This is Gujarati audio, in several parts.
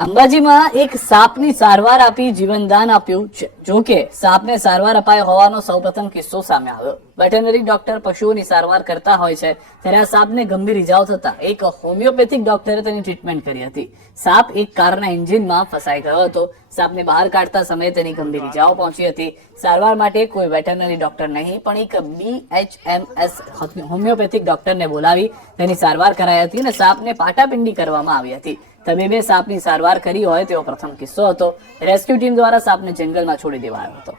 અંબાજીમાં એક સાપની સારવાર આપી જીવનદાન આપ્યું છે. જો કે સાપને સારવાર અપાયો હોવાનો સૌપ્રથમ કિસ્સો સામે આવ્યો. વેટરનરી ડોક્ટર પશુઓની સારવાર કરતા હોય છે, ત્યારે આ સાપને ગંભીર ઇજાઓ થતા એક હોમિયોપેથિક ડોક્ટરે તેની ટ્રીટમેન્ટ કરી હતી. સાપ એક કારના એન્જિનમાં ફસાઈ ગયો હતો. સાપને બહાર કાઢતા સમયે તેની ગંભીર ઇજાઓ પહોંચી હતી. સારવાર માટે કોઈ વેટરનરી ડોક્ટર નહીં, પણ એક બીએચએમએસ હોમિયોપેથિક ડોક્ટરને બોલાવી તેની સારવાર કરાઈ હતી અને સાપને પાટાપિંડી કરવામાં આવી હતી. તબીબે સાપની સારવાર કરી હોય તેવો પ્રથમ કિસ્સો હતો. રેસ્ક્યુ ટીમ દ્વારા સાપને જંગલમાં છોડી દેવાયો હતો.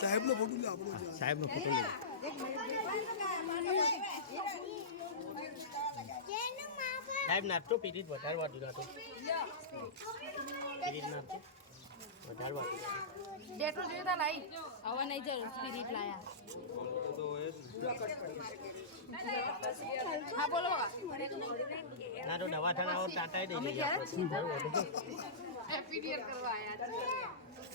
સાહેબનો ફોટો લે આપણો છે. સાહેબનો ફોટો લે સાહેબ નાખતો પીરીત વધારવા દીધા તો પીરીત નાખતો વધારવા ડેટો જોઈતા લાઈ હવે નહીં જરૂર સ્પિરિટ લાયા. હા બોલો ના તો દવાખાના ટાટાઈ ટાટા દઈ આપણે. એફીડીઆર કરવા ટેપ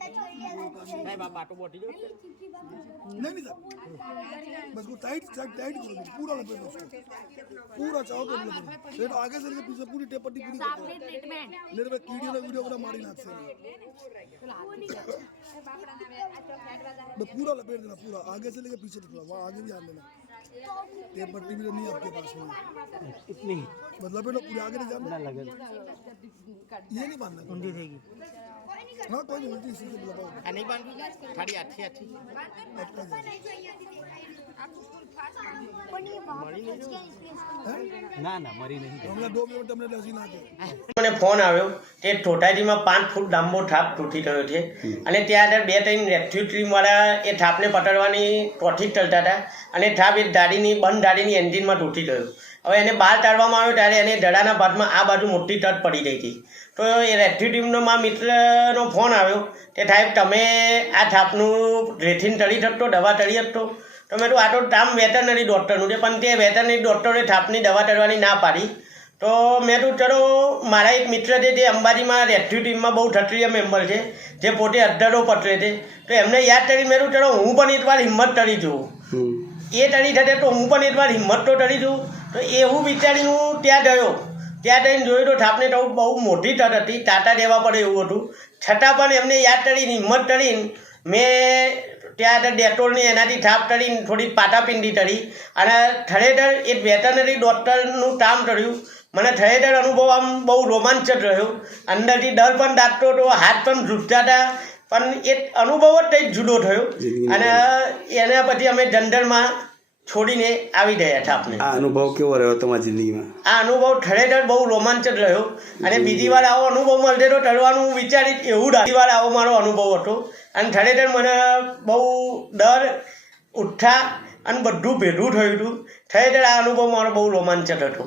नहीं बाप बाटो बोटी जो नहीं नहीं साहब बस वो टाइट चेक टाइट करो पूरा लपेट दो उसको पूरा चाहो तो लपेट फिर आगे से लेके पीछे पूरी टेप पट्टी पूरी साफ ट्रीटमेंट निर्भय कीड़े ने वीडियो पूरा मारी नाक से मैं पूरा लपेट देना पूरा। आगे से लेकर पीछे तक वहाँ आगे भी आ लेना टेप पट्टी भी तो नहीं आपके पास में। इतनी मतलब लपेटो पूरे आगे नहीं जाना। ये नहीं बांधना उंगली देगी। हाँ कोई नहीं उल्टी इसी से बताओ नहीं बांधूँगा खाली अच्छी अच्छी મને ફોન આવ્યો કે ઠોટાજીમાં પાંચ ફૂટ લાંબો થાપ તૂટી ગયો છે. અને ત્યાં બે ત્રણ રેસ્ક્યુ ટીમવાળા એ ઠાપને પકડવાની ટોઠી ચલતા હતા. અને થાપ એ ગાડીની બંધ ગાડીની એન્જિનમાં તૂટી ગયો. હવે એને બહાર કાઢવામાં આવ્યો ત્યારે એને દડાના ભાગમાં આ બાજુ મોટી તટ પડી ગઈ હતી. તો એ રેસ્ક્યુ ટીમનો મા મિત્રનો ફોન આવ્યો કે સાહેબ તમે આ થાપનું રેથીન તળી શકતો દવા તળી શકતો? તો મેં તો આ તો કામ વેટરનરી ડૉક્ટરનું છે પણ તે વેટરનરી ડૉક્ટરે થાપની દવા તળવાની ના પાડી. તો મેં તો ચલો મારા એક મિત્ર છે જે અંબાજીમાં રેસ્ક્યુ ટીમમાં બહુ સક્રિય મેમ્બર છે જે પોતે અડધડો પટરે છે. તો એમને યાદ કરી મેં તો ચલો હું પણ એકવાર હિંમત તળી જોઉં. એ તળી થશે તો હું પણ એકવાર હિંમત તો તળી જોઉં. તો એવું વિચારીને હું ત્યાં ગયો. ત્યાં જઈને જોયું તો થાપને તો બહુ મોટી તટ હતી. ટાટા દેવા પડે એવું હતું. છતાં પણ એમને યાદ કરીને હિંમત તળીને મેં ત્યાં ડેટોલની એનાથી થાપ તળીને થોડી પાટાપિંડી તળી અને ખરેખર એક વેટરનરી ડૉક્ટરનું કામ કર્યું મને ખરેખર અનુભવ આમ બહુ રોમાંચક રહ્યો. અંદરથી ડર પણ દાટતો હતો હાથ પણ ઝૂકતા હતા. પણ એક અનુભવ જ કંઈક જુદો થયો. અને એના પછી અમે જનરલમાં છોડીને આવી ગયા આપણે આ અનુભવ કેવો રહ્યો તમારી જિંદગીમાં? આ અનુભવ ઠરેઠર બહુ રોમાંચક રહ્યો. અને બીજી વાર આવો અનુભવ મળશે તો ઠરવાનું હું વિચારી એવું બીજી વાર આવો મારો અનુભવ હતો. અને ઠરેઠર મને બહુ ડર ઉઠા અને બધું ભેગું થયું હતું. ઠરેઠર આ અનુભવ મારો બહુ રોમાંચક હતો.